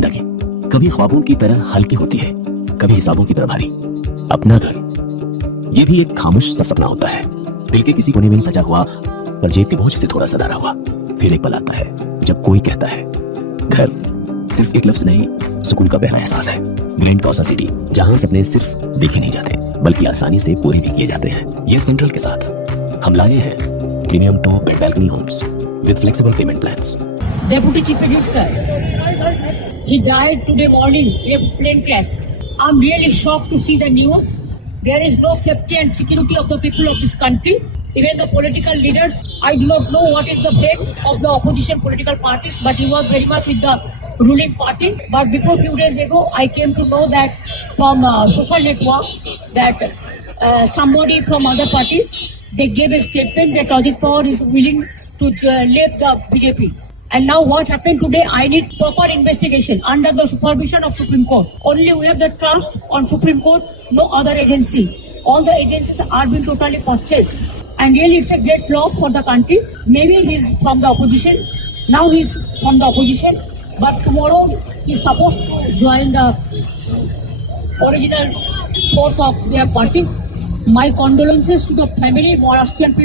जिंदगी कभी ख्वाबों की तरह हल्की होती है, कभी हिसाबों की तरह भारी। अपना घर, ये भी एक खामोश सा सपना होता है, दिल के किसी कोने में सजा हुआ, पर जेब के बोझ से थोड़ा सदारा हुआ। फिर एक पल आता है जब कोई कहता है घर सिर्फ एक लफ्ज नहीं, सुकून का पहला एहसास है। ग्रैंड कौसा सिटी, जहां सपने सिर्फ देखे नहीं जाते बल्कि आसानी से पूरे भी किए जाते हैं। ये सेंट्रल के साथ हम लाए हैं premium two bed balcony homes with flexible payment plans. Deputy Chief Minister, he died today morning in a plane crash. I'm really shocked to see the news. There is no safety and security of the people of this country. Even the political leaders, I do not know what is the fate of the opposition political parties, but he was very much with the ruling party. But before few days ago, I came to know that from social network that somebody from other party, they gave a statement that Ajit Pawar is willing to leave the BJP. And now what happened today, I need proper investigation under the supervision of Supreme Court. Only we have the trust on Supreme Court, no other agency. All the agencies are being totally purchased. And really it's a great loss for the country. Maybe he's from the opposition. Now he's from the opposition. But tomorrow he's supposed to join the original force of their party. My condolences to the family, Maharashtrian people.